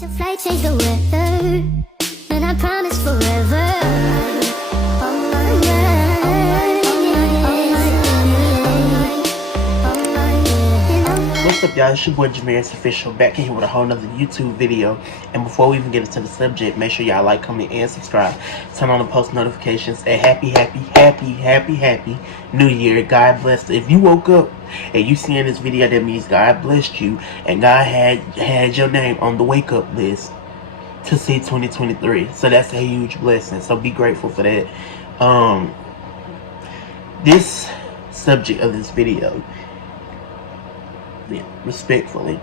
Catch a flight, change the weather, and I promise forever. All my life, What's up, y'all? It's your boy Jermarious Official, back in here with a whole nother YouTube video. And before we even get into the subject, make sure y'all like, comment, and subscribe. Turn on the post notifications. And happy New Year. God bless. If you woke up and you seeing this video, that means God blessed you and God had your name on the wake up list to see 2023. So that's a huge blessing. So be grateful for that. This subject of this video, respectfully,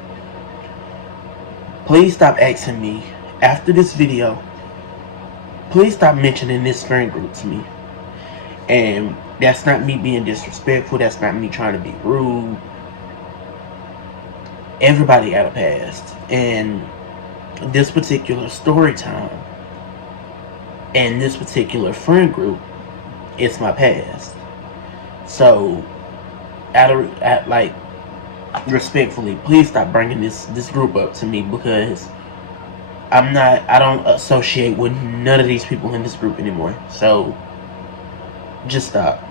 please stop asking me after this video. Please stop mentioning this friend group to me. And that's not me being disrespectful. That's not me trying to be rude. Everybody got a past, and this particular story time and this particular friend group, it's my past. So, respectfully, please stop bringing this group up to me, because I don't associate with none of these people in this group anymore. So just stop,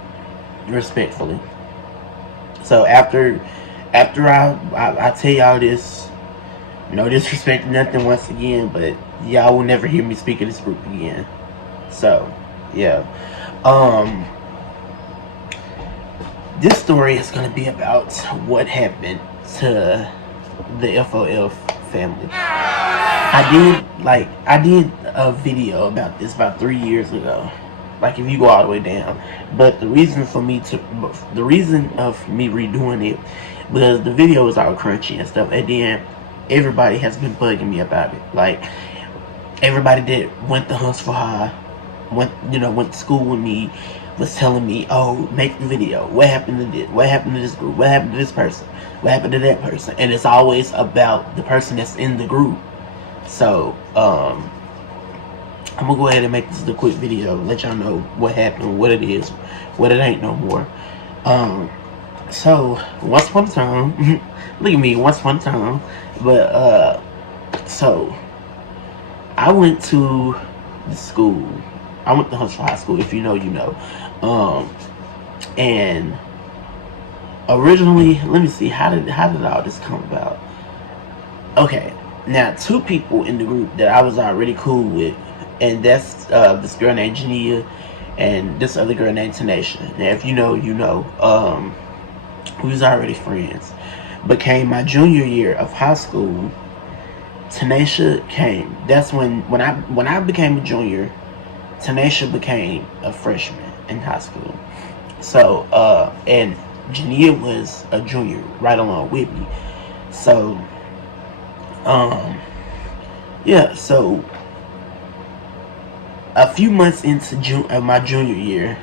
respectfully. So after I tell y'all this, no disrespect, nothing, once again, but y'all will never hear me speak of this group again. So yeah, this story is going to be about what happened to the FOF family. I did a video about this about 3 years ago. Like, if you go all the way down. But the reason of me redoing it, because the video was all crunchy and stuff, and then everybody has been bugging me about it. Like, everybody that went to Huntsville High, went to school with me, was telling me, oh, make the video. What happened to this? What happened to this group? What happened to this person? What happened to that person? And it's always about the person that's in the group. So, I'm gonna go ahead and make this a quick video, let y'all know what happened, what it is, what it ain't no more. So, once upon a time, look at me, once upon a time, but, so, I went to the school. I went to Huntsville High School. If you know, you know. And originally, let me see, how did all this come about? Okay, now 2 people in the group that I was already cool with, and that's this girl named Jania and this other girl named Tanisha. Now, if you know, you know. We was already friends. Became my junior year of high school, Tanisha came. That's when I became a junior, Tanisha became a freshman in high school. So, and Jania was a junior right along with me. So, yeah, so a few months into my junior year,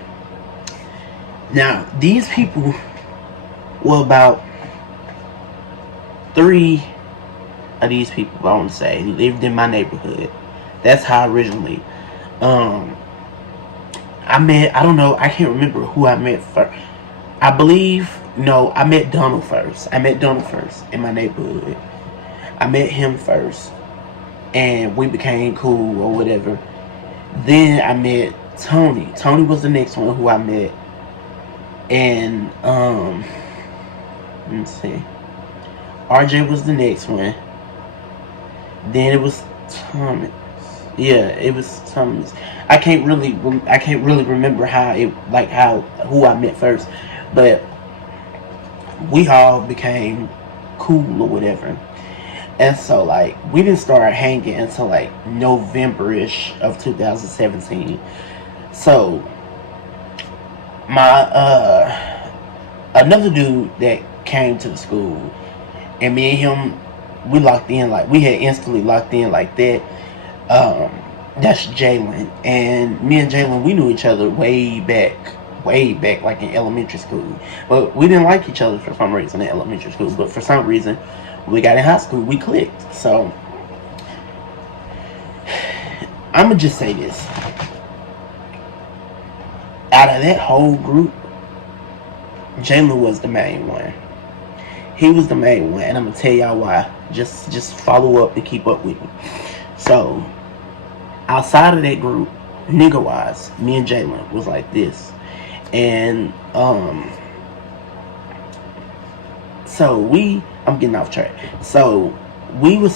now these people were about 3 of these people, I want to say, lived in my neighborhood. That's how originally, I don't know, I can't remember who I met first. I believe, no, I met Donald first. I met Donald first in my neighborhood. I met him first, and we became cool or whatever. Then I met Tony. Tony was the next one who I met. And, let me see. RJ was the next one. Then it was Thomas. Yeah, it was Thomas. I can't really remember who I met first, but we all became cool or whatever. And so, like, we didn't start hanging until like November-ish of 2017. So my another dude that came to the school, and me and him, we locked in, like, we had instantly locked in like that. That's Jalen. And me and Jalen, we knew each other way back, like in elementary school. But we didn't like each other for some reason in elementary school. But for some reason, we got in high school, we clicked. So, I'm going to just say this. Out of that whole group, Jalen was the main one. He was the main one, and I'm going to tell y'all why. Just follow up and keep up with me. So outside of that group, nigga wise, me and Jalen was like this. And so I'm getting off track. So we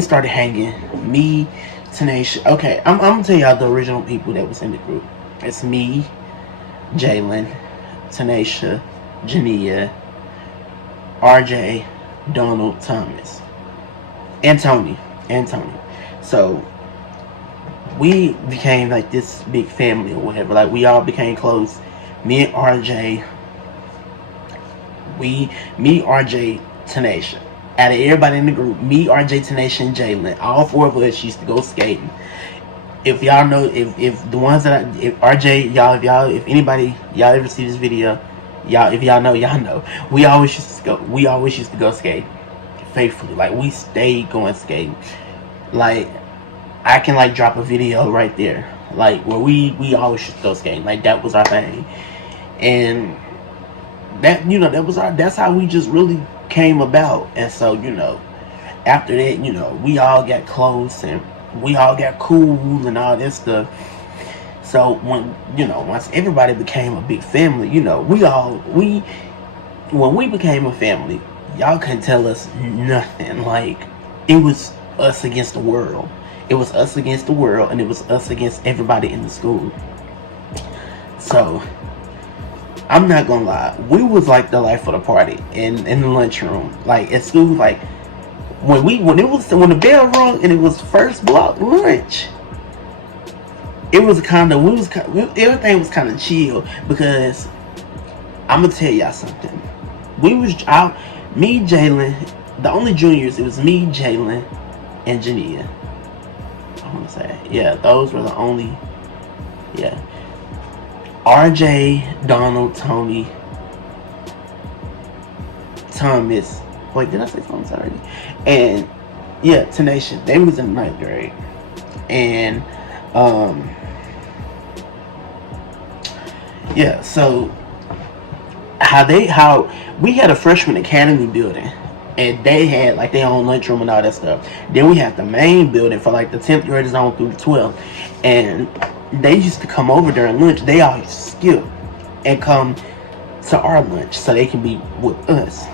started hanging. Me, Tenacious. Okay, I'm gonna tell y'all the original people that was in the group. It's me, Jalen, Tenacious, Jania, RJ, Donald, Thomas, and Tony. So we became like this big family or whatever. Like we all became close. Me and RJ. Me, RJ, Tenacious. Out of everybody in the group, me, RJ, Tenacious, and Jalen, all four of us used to go skating. If y'all know, if the ones that if RJ, if anybody, y'all ever see this video, if y'all know, we always used to go skating faithfully. Like we stayed going skating. Like I can like drop a video right there, like where we always used to go skating. Like that was our thing, and that's how we just really came about. And so after that, we all got close and we all got cool and all this stuff. So when once everybody became a big family, when we became a family, y'all couldn't tell us nothing. Like it was us against the world. It was us against the world, and it was us against everybody in the school. So I'm not gonna lie, we was like the life of the party in the lunchroom. Like at school, like when the bell rung and it was first block lunch, it was everything was kind of chill, because I'm gonna tell y'all something. Me, Jalen, the only juniors, it was me, Jalen, and Jania. I want to say, yeah, those were the only, yeah. RJ, Donald, Tony, Thomas. Wait, did I say Thomas already? And yeah, Tenacious. They was in 9th grade, and yeah. So how we had a freshman academy building, and they had like their own lunchroom and all that stuff. Then we had the main building for like the 10th graders on through the 12th, and they used to come over during lunch. They all used to skip and come to our lunch so they can be with us.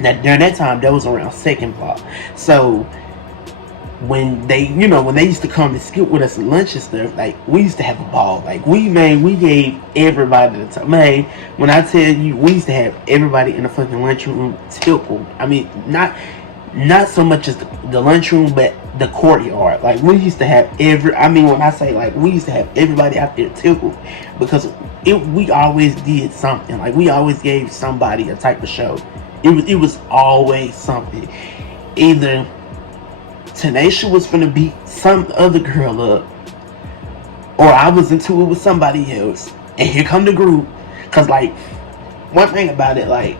Now during that time, that was around 2nd block. So when they used to come and skip with us at lunch and stuff, like we used to have a ball. Like we gave everybody the time. Man, when I tell you, we used to have everybody in the fucking lunchroom tickled. I mean, not so much as the lunchroom, but the courtyard. Like we used to have when I say like we used to have everybody out there tickled, because we always did something. Like we always gave somebody a type of show. It was always something. Either Tenacious was finna beat some other girl up, or I was into it with somebody else, and here come the group. Cause like one thing about it, like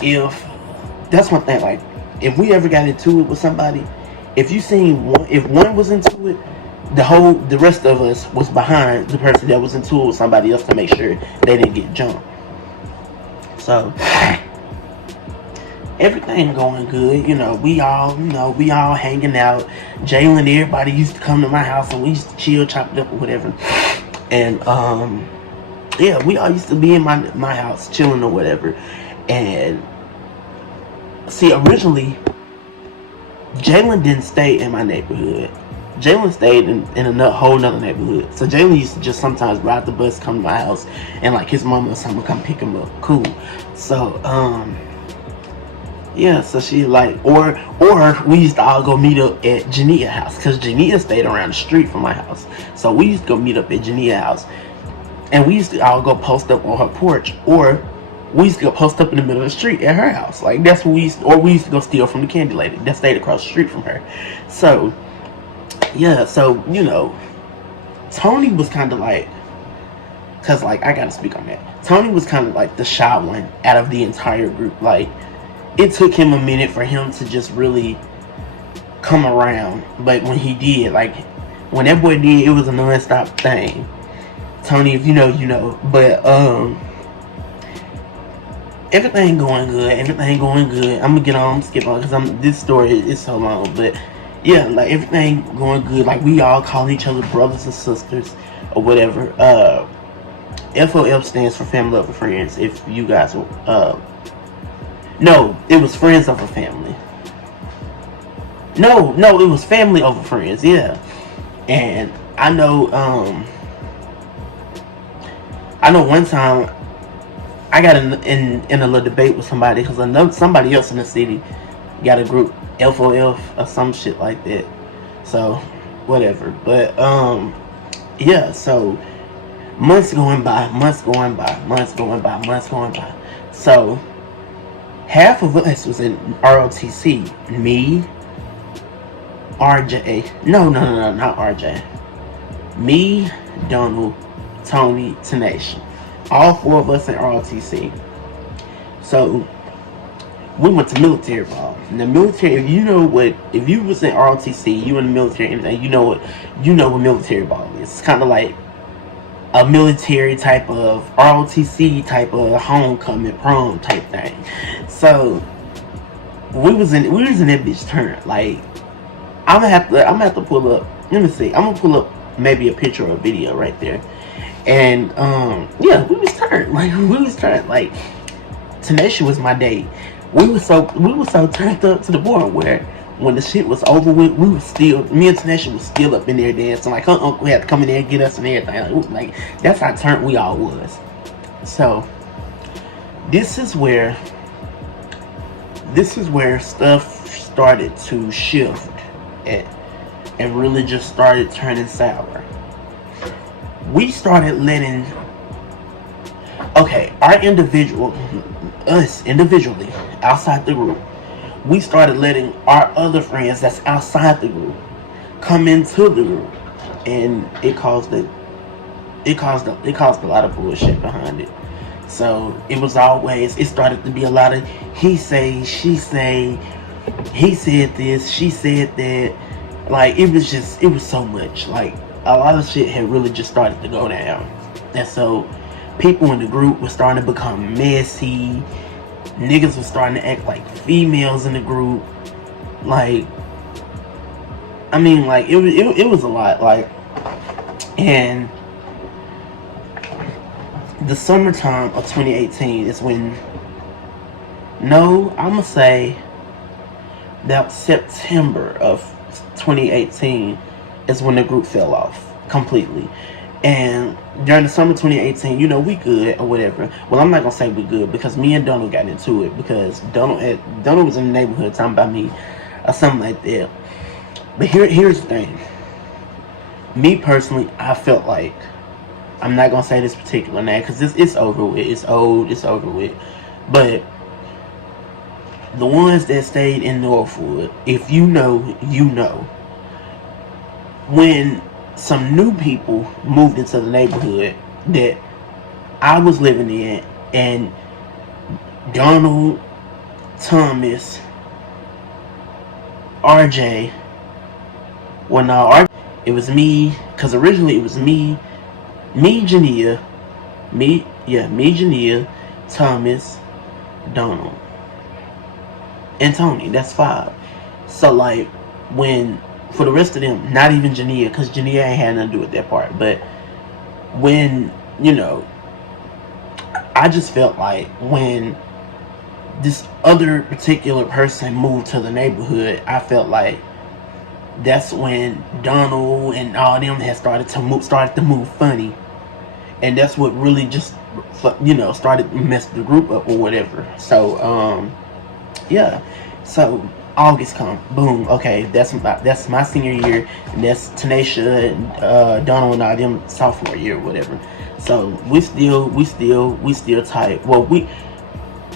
if we ever got into it with somebody, if one was into it, the rest of us was behind the person that was into it with somebody else to make sure they didn't get jumped. So everything going good, we all hanging out. Jalen, everybody used to come to my house and we used to chill, chop it up or whatever. And yeah, we all used to be in my house chilling or whatever. And see, originally Jalen didn't stay in my neighborhood. Jalen stayed in a whole nother neighborhood. So Jalen used to just sometimes ride the bus, come to my house, and like his mama or someone come pick him up. Cool. So yeah, so she like, or we used to all go meet up at Jania's house, because Jania stayed around the street from my house. So we used to go meet up at Jania's house, and we used to all go post up on her porch, or we used to go post up in the middle of the street at her house. Like that's what we used to go steal from the candy lady that stayed across the street from her. So yeah, so Tony was kind of like, cause like I gotta speak on that. Tony was kind of like the shy one out of the entire group. Like it took him a minute for him to just really come around, but when he did, like when that boy did, it was a non-stop thing. Tony, if you know, you know. But everything going good. Everything going good. I'm gonna skip on because this story is so long, but yeah, like everything going good. Like we all call each other brothers and sisters or whatever. FOF stands for family over friends. If you guys, no, it was friends over family. No, it was family over friends. Yeah, and I know one time I got in a little debate with somebody because somebody else in the city got a group FOF or some shit like that. So whatever, but yeah. So months going by. So half of us was in ROTC. Me, RJ. No, not RJ. Me, Donald, Tony, Tenacious. All four of us in ROTC. So we went to military ball. In the military, if you was in ROTC, you in the military, anything, you know what military ball is. It's kind of like a military type of ROTC type of homecoming prom type thing. So we was in that bitch turn. Like I'm gonna have to pull up. Let me see. I'm gonna pull up maybe a picture or a video right there. And yeah, we was turned. Like Tenacious was my date. We were so turned up to the point where when the shit was over with, me and Tenacious was still up in there dancing. Like her uncle had to come in there and get us and everything. Like that's how turned we all was. So this is where stuff started to shift and really just started turning sour. We started letting us individually outside the group, we started letting our other friends that's outside the group come into the group, and it caused a lot of bullshit behind it. So it started to be a lot of he say, she say, he said this, she said that. Like it was so much. Like a lot of shit had really just started to go down, and so people in the group were starting to become messy. Niggas were starting to act like females in the group. Like, I mean, like it was a lot. Like, and the summertime of 2018 is when. No, I'm gonna say that September of 2018 is when the group fell off completely. And during the summer 2018, we good or whatever. Well, I'm not gonna say we good because me and Donald got into it because Donald was in the neighborhood talking about me or something like that. But here's the thing. Me personally, I felt like, I'm not gonna say this particular name because it's over with. It's old. It's over with. But the ones that stayed in Northwood, if you know, you know. When some new people moved into the neighborhood that I was living in, and Donald, Thomas, RJ, well, no, it was me, because originally it was me, Jania, Thomas, Donald, and Tony. That's 5. So like when for the rest of them, not even Jania, because Jania ain't had nothing to do with that part. But when I just felt like when this other particular person moved to the neighborhood, I felt like that's when Donald and all them had started to move funny, and that's what really just started to mess the group up or whatever. So yeah, so August come, boom. Okay, that's my senior year, and that's Tenacious, Donald and all them sophomore year or whatever. So we still tight. Well,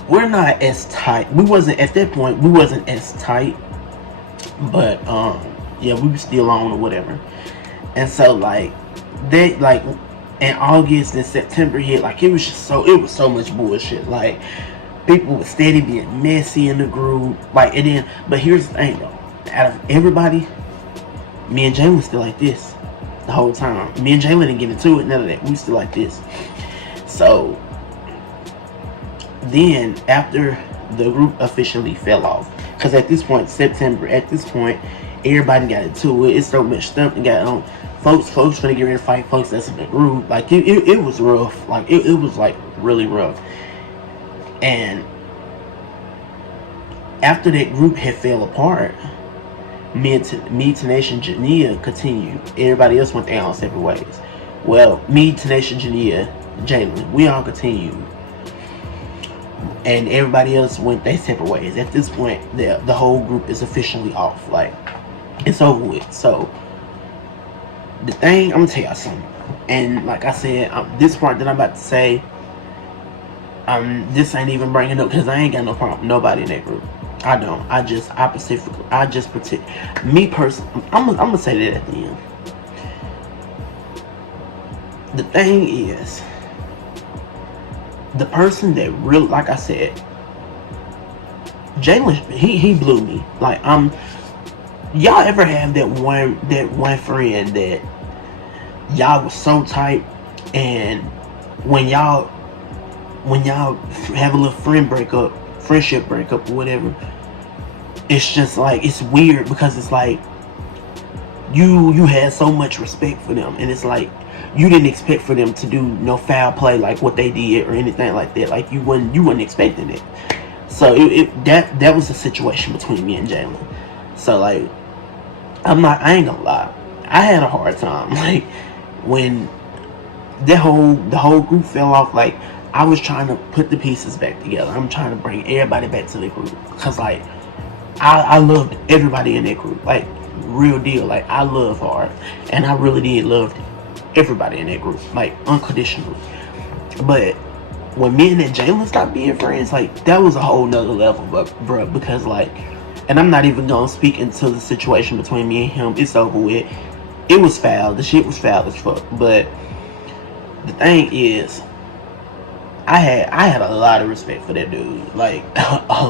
we're not as tight. We wasn't at that point. We wasn't as tight, but yeah, we were still on or whatever. And so like in August and September hit, like it was so much bullshit. Like people were steady being messy in the group. Like, and then, but here's the thing though. Out of everybody, me and Jalen still like this the whole time. Me and Jalen didn't get into it, none of that. We still like this. So then after the group officially fell off, because at this point, September, at this point, everybody got into it. It's so much stuff that got on. Folks finna get ready to fight folks that's in the group. Like, it was rough. Like, it was, like, really rough. And after that group had fell apart, me, Tenacious, and Jania continued. Everybody else went their own separate ways. Well, me, Tenacious, Jania, Jalen, we all continued. And everybody else went their separate ways. At this point, the whole group is officially off. Like, it's over with. So, the thing, I'm gonna tell y'all something. And like I said, this part that I'm about to say, this ain't even bringing up, because I ain't got no problem with nobody in that group. I don't. I just protect me personally. I'm gonna say that at the end. The thing is, the person that really, like I said, Jalen, he blew me. Like, y'all ever have that one friend that y'all was so tight, and when y'all have a little friendship breakup or whatever, it's just like, it's weird, because it's like you had so much respect for them, and it's like you didn't expect for them to do no foul play like what they did or anything like that. Like, you wasn't expecting it. So that was the situation between me and Jalen. So like, I ain't gonna lie, I had a hard time. Like, when the whole group fell off, like, I was trying to put the pieces back together. I'm trying to bring everybody back to the group, because like, I loved everybody in that group, like, real deal. Like, I love hard, and I really did love everybody in that group, like, unconditionally. But when me and that Jalen stopped being friends, like, that was a whole nother level, bro. Because like, and I'm not even gonna speak into the situation between me and him. It's over with. It was foul. The shit was foul as fuck. But the thing is, I had a lot of respect for that dude. Like, a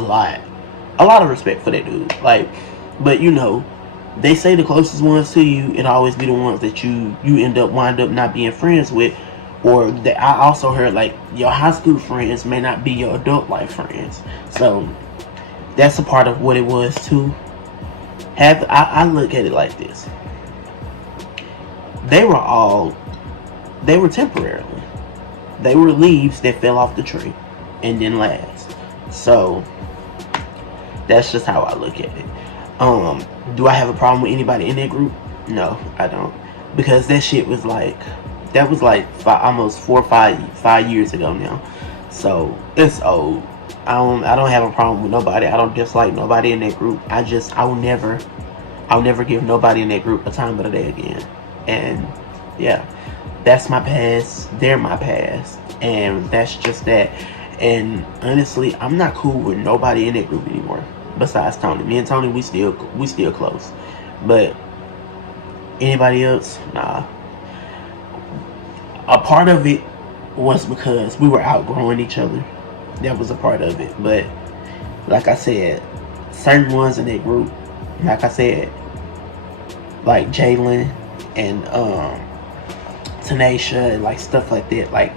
lot of respect for that dude. Like, but you know, they say the closest ones to you, it always be the ones that you wind up not being friends with. Or that I also heard, like, your high school friends may not be your adult life friends. So that's a part of what it was too. I look at it like this. They were temporarily. They were leaves that fell off the tree and didn't last. So that's just how I look at it. Do I have a problem with anybody in that group? No, I don't. Because that shit was like, that was like almost 4 or 5 years ago now. So it's old. I don't have a problem with nobody. I don't dislike nobody in that group. I'll never give nobody in that group a time of the day again. And yeah, that's my past. They're my past, and that's just that. And honestly, I'm not cool with nobody in that group anymore. Besides Tony. Me and Tony, we still close. But anybody else, nah. A part of it was because we were outgrowing each other. That was a part of it. But like I said, certain ones in that group, like I said, like Jalen and Tenacious and like stuff like that, like,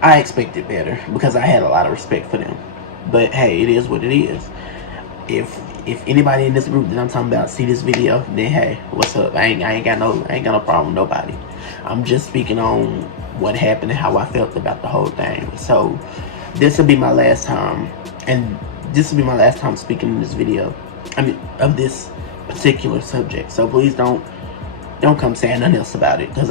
I expected better because I had a lot of respect for them. But hey, it is what it is. If anybody in this group that I'm talking about see this video, then hey, what's up? I ain't got no problem with nobody. I'm just speaking on what happened and how I felt about the whole thing. So this will be my last time, and this will be my last time speaking in this video. I mean, of this particular subject. So please don't come saying nothing else about it, because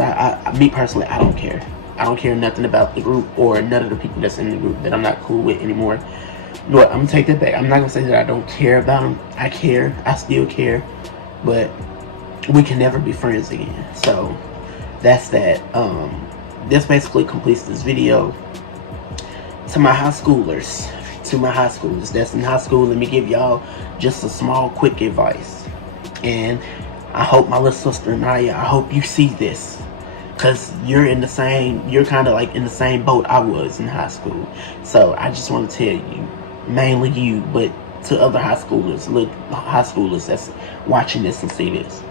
me personally, I don't care. I don't care nothing about the group or none of the people that's in the group that I'm not cool with anymore. What, I'm gonna take that back. I'm not gonna say that I don't care about them. I care. I still care. But we can never be friends again. So that's that. This basically completes this video. To my high schoolers that's in high school, let me give y'all just a small quick advice. And I hope my little sister Naya, I hope you see this, because you're kind of like in the same boat I was in high school. So I just want to tell you, mainly you, but to other high schoolers that's watching this and see this,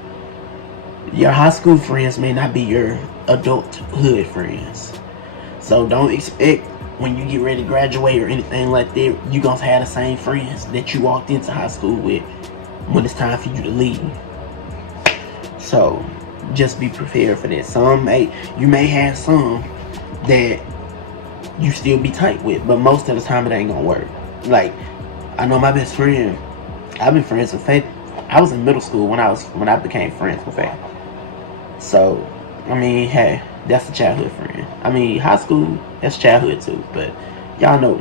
your high school friends may not be your adulthood friends. So don't expect when you get ready to graduate or anything like that, you gonna have the same friends that you walked into high school with when it's time for you to leave. So just be prepared for that. You may have some that you still be tight with, but most of the time it ain't gonna work. Like, I know my best friend, I've been friends with Faith. I was in middle school when I became friends with Faith. So, I mean, hey, that's a childhood friend. I mean, high school, that's childhood too. But y'all know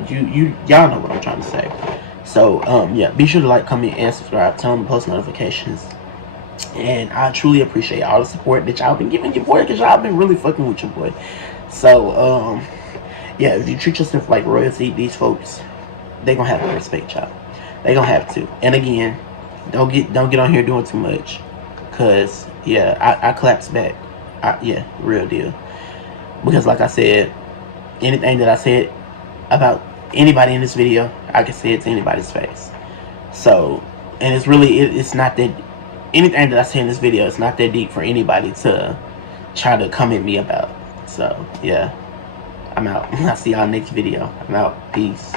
y'all know what I'm trying to say. So, yeah, be sure to like, comment, and subscribe. Tell them to post notifications. And I truly appreciate all the support that y'all been giving your boy, because y'all been really fucking with your boy. So, yeah, if you treat yourself like royalty, these folks, they gonna have to respect y'all. They gonna have to. And again, don't get on here doing too much, cause yeah, I claps back. Yeah, real deal. Because like I said, anything that I said about anybody in this video, I can say it to anybody's face. So, and it's really it's not that anything that I say in this video, it's not that deep for anybody to try to come at me about. So yeah, I'm out. I'll see y'all next video. I'm out. Peace.